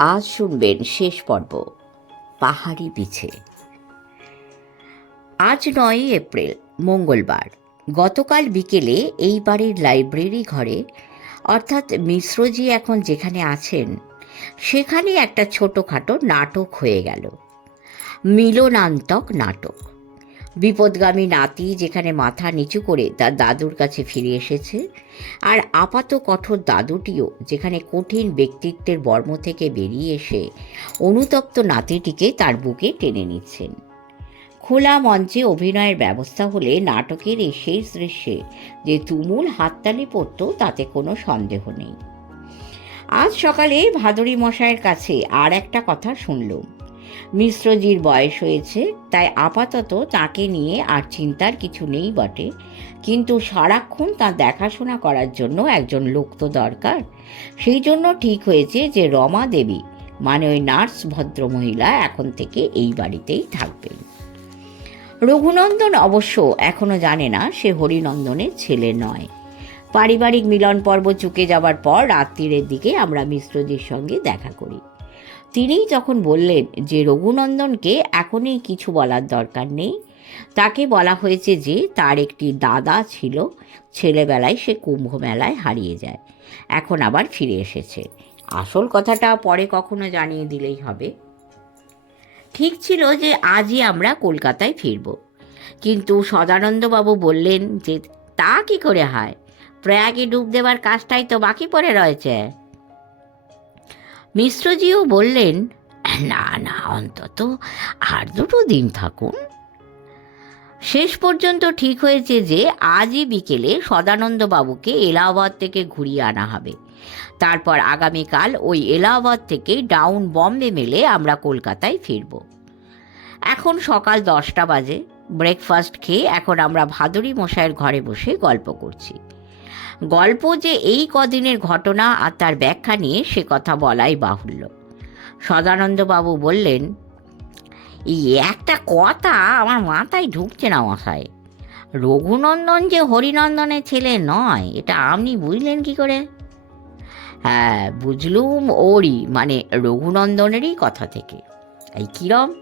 আজ শুনবেন শেষ পর্ব, পাহাড়ি বিছে। আজ নয় এপ্রিল, মঙ্গলবার। গতকাল বিকেলে এই বাড়ির লাইব্রেরি ঘরে, অর্থাৎ মিশ্রজি এখন যেখানে আছেন সেখানে একটা ছোটোখাটো নাটক হয়ে গেল। মিলনান্তক নাটক। বিপদগামী নাতি যেখানে মাথা নিচু করে তার দাদুর কাছে ফিরে এসেছে। আর আপাত কঠোর দাদুটিও যেখানে কঠিন ব্যক্তিত্বের বর্ম থেকে বেরিয়ে এসে অনুতপ্ত নাতিটিকে তার বুকে টেনে নিচ্ছেন। খোলা মঞ্চে অভিনয়ের ব্যবস্থা হলে নাটকের এই শেষ দৃশ্যে যে তুমুল হাততালি পড়ত তাতে কোনো সন্দেহ নেই। আজ সকালে ভাদরী মশাইয়ের কাছে আর একটা কথা শুনলুম। মিশ্রজির বয়স হয়েছে, তাই আপাতত তাকে নিয়ে আর চিন্তার কিছু নেই বটে। কিন্তু সারাক্ষণ তার দেখাশোনা করার জন্য একজন লোক তো দরকার। সেই জন্য ঠিক হয়েছে যে রমা দেবী মানে ওই নার্স ভদ্রমহিলা, এখন থেকে এই বাড়িতেই থাকবেন। রঘুনন্দন অবশ্য এখনও জানে না সে হরিনন্দনের ছেলে নয়। পারিবারিক মিলন পর্ব চুকে যাবার পর রাত্রিরের দিকে আমরা মিশ্রজির সঙ্গে দেখা করি। তিনিই তখন বললেন যে রঘুনন্দনকে এখনই কিছু বলার দরকার নেই, তাকে বলা হয়েছে যে তার একটি দাদা ছিল, ছেলেবেলায় সে কুম্ভ মেলায় হারিয়ে যায়, এখন আবার ফিরে এসেছে। আসল কথাটা পরে কখনো জানিয়ে দিলেই হবে। ঠিক ছিল যে আজই আমরা কলকাতায় ফিরব। কিন্তু সদানন্দবাবু বললেন যে তা কি করে হয়? প্রয়াগে ডুব দেওয়ার কাজটাই তো বাকি পড়ে রয়েছে। মিশ্রজিও বললেন, না না, অন্তত আর দুটো দিন থাকুন। শেষ পর্যন্ত ঠিক হয়েছে যে, আজই বিকেলে সদানন্দ বাবুকে এলাহাবাদ থেকে ঘুরিয়ে আনা হবে। তারপর আগামীকাল ওই এলাহাবাদ থেকে ডাউন বম্বে মেলে আমরা কলকাতায় ফিরব। এখন সকাল দশটা বাজে। ব্রেকফাস্ট খেয়ে এখন আমরা ভাদুরী মশাইয়ের ঘরে বসে গল্প করছি। গল্প যে এই কদিনের ঘটনা আর তার ব্যাখ্যা নিয়ে সে কথা বলাই বাহুল্য। সদানন্দবাবু বললেন এই একটা কথা আমার মাথায় ঢুকছে না মশাই। রঘুনন্দন যে হরিনন্দনের ছেলে নয়, এটা আপনি বুঝলেন কি করে? হ্যাঁ বুঝলুম ওরই মানে রঘুনন্দনেরই কথা থেকে। এই কিরম?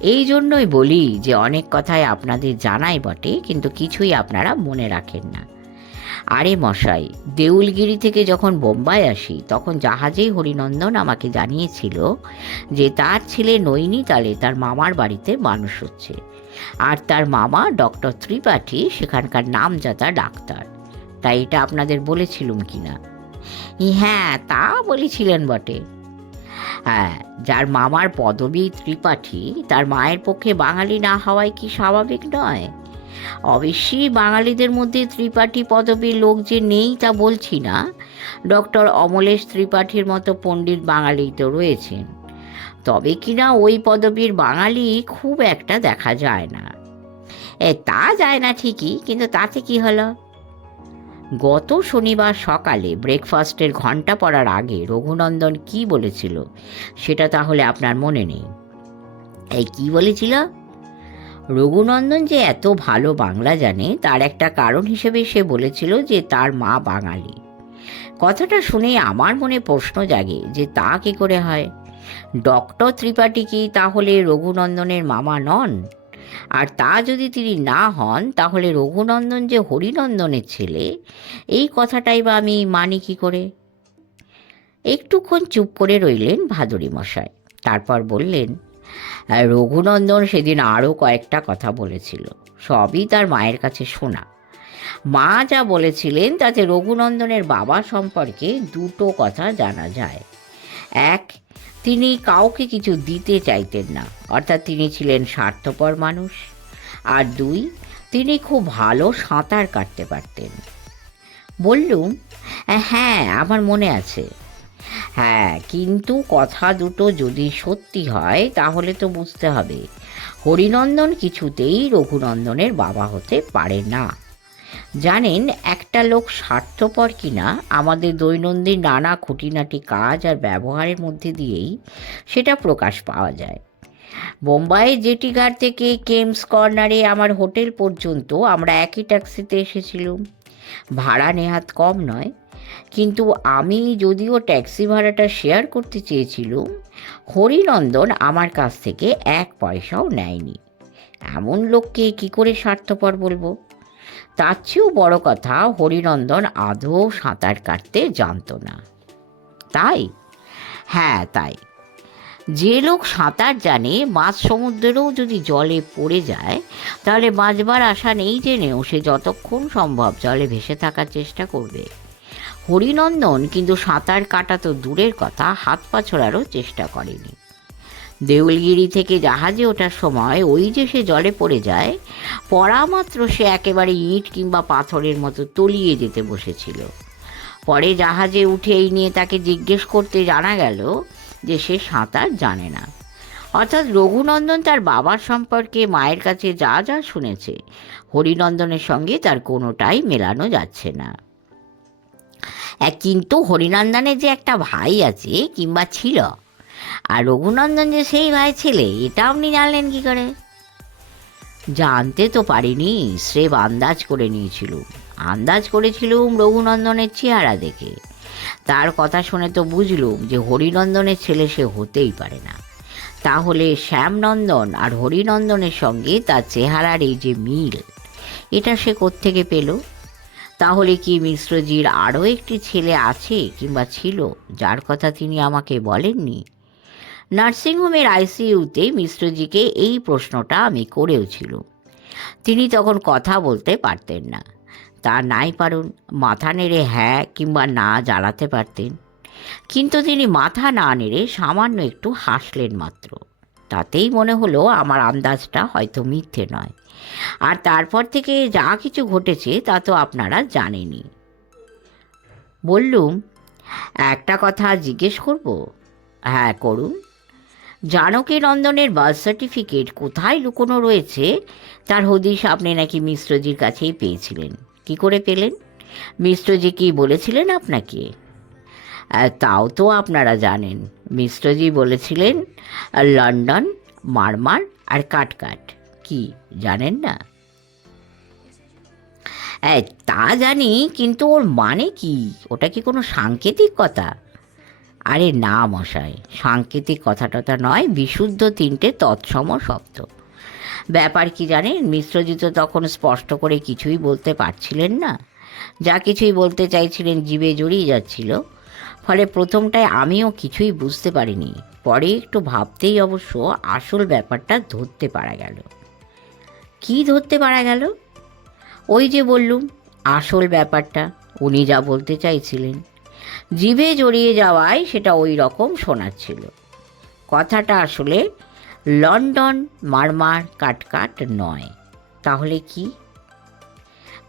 এই জন্যই বলি যে অনেক কথাই আপনাদের জানাই বটে, কিন্তু কিছুই আপনারা মনে রাখেন না। আরে মশাই, দেউলগিরি থেকে যখন বোম্বাই আসি, তখন জাহাজেই হরিনন্দন আমাকে জানিয়েছিল যে তার ছেলে নৈনিতালে তার মামার বাড়িতে মানুষ হচ্ছে। আর তার মামা ডক্টর ত্রিপাঠী সেখানকার নামজাদা ডাক্তার। তাই এটা আপনাদের বলেছিলুম কি না হ্যাঁ তা বলেছিলেন বটে। হ্যাঁ যার মামার পদবী ত্রিপাঠী, তার মায়ের পক্ষে বাঙালি না হওয়াই কি স্বাভাবিক নয়? অবশ্যই বাঙালিদের মধ্যে ত্রিপাঠী পদবীর লোক যে নেই তা বলছি না। ডক্টর অমলেশ ত্রিপাঠীর মতো পণ্ডিত বাঙালি তো রয়েছেন। তবে কিনা ওই পদবীর বাঙালি খুব একটা দেখা যায় না। এ, তা যায় না ঠিকই, কিন্তু তাতে কি হলো? গত শনিবার সকালে ব্রেকফাস্টের ঘণ্টা পড়ার আগে রঘুনন্দন কি বলেছিল, সেটা তাহলে আপনার মনে নেই। এই কি বলেছিল? রঘুনন্দন যে এত ভালো বাংলা জানে, তার একটা কারণ হিসেবে সে বলেছিল যে তার মা বাঙালি। কথাটা শুনে আমার মনে প্রশ্ন জাগে যে তা কি করে হয়? ডক্টর ত্রিপাঠী কি তাহলে রঘুনন্দনের মামা নন? আর তা যদি তিনি না হন, তাহলে রঘুনন্দন যে হরিনন্দনের ছেলে, এই কথাটাই বা আমি মানি কি করে? একটুক্ষণ চুপ করে রইলেন ভাদুরী মশাই। তারপর বললেন রঘুনন্দন সেদিন আরও কয়েকটা কথা বলেছিল। সবই তার মায়ের কাছে শোনা। মা যা বলেছিলেন তাতে রঘুনন্দনের বাবা সম্পর্কে দুটো কথা জানা যায়। এক, তিনি কাউকে কিছু দিতে চাইতেন না, অর্থাৎ তিনি ছিলেন স্বার্থপর মানুষ। আর দুই, তিনি খুব ভালো সাঁতার কাটতে পারতেন। বললুম হ্যাঁ আমার মনে আছে। হ্যাঁ কিন্তু কথা দুটো যদি সত্যি হয়, তাহলে তো বুঝতে হবে। হরিনন্দন কিছুতেই রঘুনন্দনের বাবা হতে পারে না। জানেন, একটা লোক স্বার্থপর কিনা, আমাদের দৈনন্দিন নানা খুঁটিনাটি কাজ আর ব্যবহারের মধ্যে দিয়েই সেটা প্রকাশ পাওয়া যায়। বোম্বাইয়ের জেটি ঘাট থেকে কেমস কর্নারে আমার হোটেল পর্যন্ত আমরা একই ট্যাক্সিতে এসেছিলাম। ভাড়া নেহাত কম নয়। কিন্তু আমি যদিও ট্যাক্সি ভাড়াটা শেয়ার করতে চেয়েছিলুম হরিনন্দন আমার কাছ থেকে এক পয়সাও নেয়নি। এমন লোককে কি করে স্বার্থপর বলব? তার চেয়েও বড় কথা, হরিনন্দন আদৌ সাঁতার কাটতে জানতো না। তাই? হ্যাঁ তাই। যে লোক সাঁতার জানে মাছ সমুদ্রেরও যদি জলে পড়ে যায়, তাহলে বাঁচবার আশা নেই জেনেও সে যতক্ষণ সম্ভব জলে ভেসে থাকার চেষ্টা করবে। হরিনন্দন কিন্তু সাঁতার কাটা তো দূরের কথা, হাত পা ছোড়ারও চেষ্টা করেনি। দেউলগিরি থেকে জাহাজে ওঠার সময় ওই যে সে জলে পড়ে যায় পড়া মাত্র সে একেবারে ইট কিংবা পাথরের মতো তলিয়ে যেতে বসেছিল। পরে জাহাজে উঠে এই নিয়ে তাকে জিজ্ঞেস করতে জানা গেল যে সে সাঁতার জানে না। অর্থাৎ রঘুনন্দন তার বাবার সম্পর্কে মায়ের কাছে যা যা শুনেছে, হরিনন্দনের সঙ্গে তার কোনোটাই মেলানো যাচ্ছে না। কিন্তু হরিনন্দনের যে একটা ভাই আছে, কিংবা ছিল, আর রঘুনন্দন যে সেই ভাই ছেলে, এটা আপনি জানলেন কি করে? জানতে তো পারিনি, স্রেফ আন্দাজ করে নিয়েছিলুম আন্দাজ করেছিলুম রঘুনন্দনের চেহারা দেখে। তার কথা শুনে তো বুঝলুম যে হরিনন্দনের ছেলে সে হতেই পারে না। তাহলে শ্যামনন্দন আর হরিনন্দনের সঙ্গে তার চেহারার এই যে মিল, এটা সে কোত্থেকে পেল? তাহলে কি মিশ্রজির আরও একটি ছেলে আছে কিংবা ছিল? যার কথা তিনি আমাকে বলেননি। নার্সিংহোমের আইসিইউতে মিশ্রজিকে এই প্রশ্নটা আমি করেওছিল তিনি তখন কথা বলতে পারতেন না। তা নাই পারুন, মাথা নেড়ে হ্যাঁ কিংবা না জ্বালাতে পারতেন। কিন্তু তিনি মাথা না নেড়ে সামান্য একটু হাসলেন মাত্র। তাতেই মনে হলো আমার আন্দাজটা হয়তো মিথ্যে নয়। আর তারপর থেকে যা কিছু ঘটেছে তা তো আপনারা জানেনই। বললুম, একটা কথা জিজ্ঞেস করব? হ্যাঁ করুন। জানকী নন্দনের বার্থ সার্টিফিকেট কোথায় লুকোনো রয়েছে, তার হদিশ আপনি নাকি মিশ্রজির কাছেই পেয়েছিলেন। কি করে পেলেন? মিশ্রজি কি বলেছিলেন আপনাকে? তাও তো আপনারা জানেন। মিশ্রজি বলেছিলেন, লন্ডন, মারমার আর কাটকাট। কি জানেন না? এই, তা জানি কিন্তু ওর মানে কি? ওটা কি কোনো সাংকেতিক কথা? আরে না মশাই সাংকেতিক কথা টথা নয় বিশুদ্ধ তিনটে তৎসম শব্দ। ব্যাপার কি জানেন মিশ্রজি তো তখন স্পষ্ট করে কিছুই বলতে পারছিলেন না। যা কিছুই বলতে চাইছিলেন জিভে জড়িয়ে যাচ্ছিল। ফলে প্রথমটায় আমিও কিছুই বুঝতে পারিনি পরে একটু ভাবতেই অবশ্য আসল ব্যাপারটা ধরতে পারা গেল। কি ধরতে পারা গেল? ওই যে বললুম, আসল ব্যাপারটা, উনি যা বলতে চাইছিলেন। জিভে জড়িয়ে যাওয়ায় সেটা ওই রকম শোনাচ্ছিল। কথাটা আসলে লন্ডন মারমার কাটকাট নয়। তাহলে কি?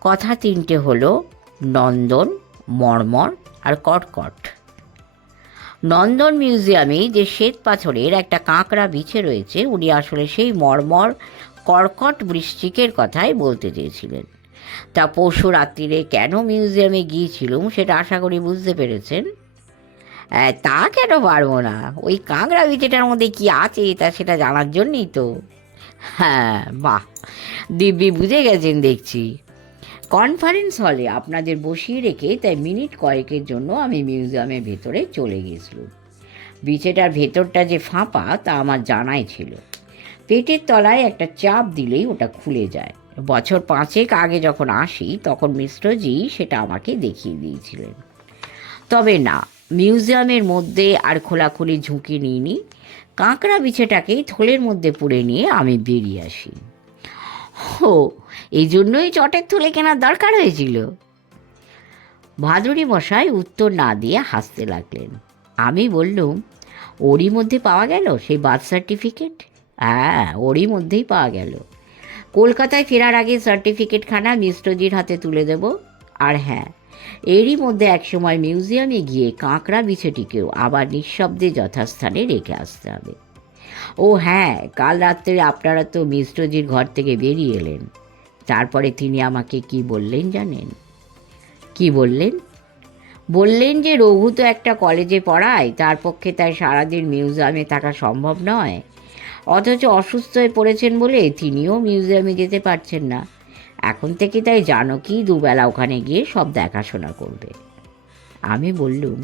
কথা তিনটে হলো, নন্দন, মর্মর আর কটকট। নন্দন মিউজিয়ামে যে শ্বেত পাথরের একটা কাঁকড়া বিছে রয়েছে, উনি আসলে সেই মর্মর কর্কট বৃশ্চিকের কথাই বলতে চেয়েছিলেন। তা পরশু রাত্রিরে কেন মিউজিয়ামে গিয়েছিলুম সেটা আশা করি বুঝতে পেরেছেন? তা কেন পারব না? ওই কাঁকড়া বিচেটার মধ্যে কি আছে তা সেটা জানার জন্যই তো। হ্যাঁ বাহ, দিব্যি বুঝে গেছেন দেখছি। কনফারেন্স হলে আপনাদের বসিয়ে রেখে তাই মিনিট কয়েকের জন্য আমি মিউজিয়ামের ভেতরে চলে গেছিলাম বিচেটার ভেতরটা যে ফাঁপা তা আমার জানাই ছিল। পেটের তলায় একটা চাপ দিলেই ওটা খুলে যায়। বছর পাঁচেক আগে যখন আসি, তখন মিশ্রজি সেটা আমাকে দেখিয়ে দিয়েছিলেন। তবে না, মিউজিয়ামের মধ্যে আর খোলাখুলি ঝুঁকি নিইনি। কাঁকড়া বিছেটাকেই থলের মধ্যে পুড়ে নিয়ে আমি বেরিয়ে আসি। ও এই জন্যই চটের থলে কেনার দরকার হয়েছিল। ভাদুরী মশাই উত্তর না দিয়ে হাসতে লাগলেন। আমি বললুম, ওরই মধ্যে পাওয়া গেল সেই বার্থ সার্টিফিকেট? হ্যাঁ ওরই মধ্যেই পাওয়া গেল। কলকাতায় ফেরার আগে সার্টিফিকেটখানা মিশ্রজির হাতে তুলে দেব। আর হ্যাঁ এরই মধ্যে একসময় মিউজিয়ামে গিয়ে কাঁকড়া বিছেটিকেও আবার নিঃশব্দে যথাস্থানে রেখে আসতে হবে। ও হ্যাঁ কাল রাত্রে আপনারা তো মিশ্রজির ঘর থেকে বেরিয়ে এলেন। তারপরে তিনি আমাকে কি বললেন জানেন? কি বললেন? বললেন যে রঘু তো একটা কলেজে পড়ায়, তার পক্ষে তাই সারাদিন মিউজিয়ামে থাকা সম্ভব নয়। অথচ অসুস্থ হয়ে পড়েছেন বলে তিনিও মিউজিয়ামে যেতে পারছেন না। এখন থেকে তাই জানো কি দুবেলা ওখানে গিয়ে সব দেখাশোনা করবে। আমি বললুম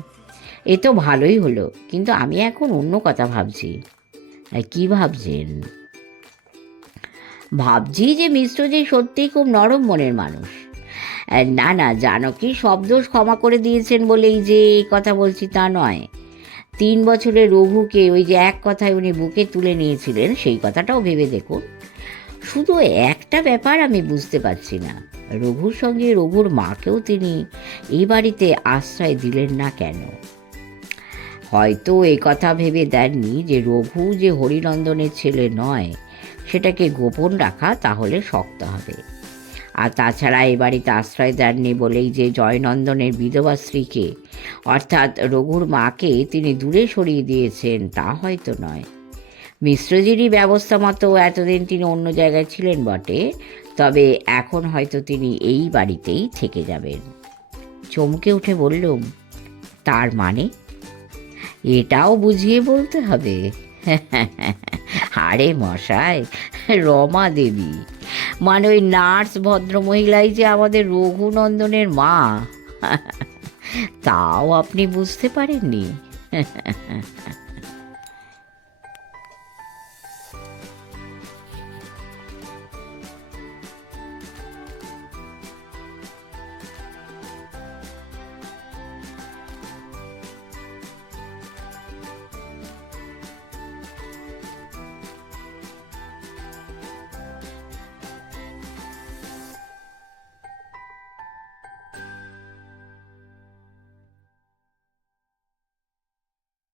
এ তো ভালোই হলো কিন্তু আমি এখন অন্য কথা ভাবছি। "আহ, কি ভাবছেন? ভাবছি যে মিশ্র যে সত্যিই খুব নরম মনের মানুষ। না না জানকী সব দোষ ক্ষমা করে দিয়েছেন বলেই যে এই কথা বলছি তা নয়। তিন বছরের রঘুকে ওই যে এক কথায় উনি বুকে তুলে নিয়েছিলেন, সেই কথাটাও ভেবে দেখুন। শুধু একটা ব্যাপার আমি বুঝতে পারছি না। রঘুর সঙ্গে রঘুর মাকেও তিনি এই বাড়িতে আশ্রয় দিলেন না কেন? হয়তো এই কথা ভেবে দেননি যে রঘু যে হরিনন্দনের ছেলে নয়, সেটাকে গোপন রাখা তাহলে শক্ত হবে। আর তাছাড়া এ বাড়িতে আশ্রয় দেননি বলেই যে জয়নন্দনের বিধবা স্ত্রীকে। অর্থাৎ রঘুর মাকে তিনি দূরে সরিয়ে দিয়েছেন, তা হয়তো নয়। মিশ্রজিরই ব্যবস্থা মতো এতদিন তিনি অন্য জায়গায় ছিলেন বটে, তবে এখন হয়তো তিনি এই বাড়িতেই থেকে যাবেন। চমকে উঠে বললুম, তার মানে? এটাও বুঝিয়ে বলতে হবে। আরে মশাই, রমা দেবী। মানে ওই নার্স ভদ্রমহিলাই যে আমাদের রঘুনন্দনের মা। তাও আপনি বুঝতে পারেননি?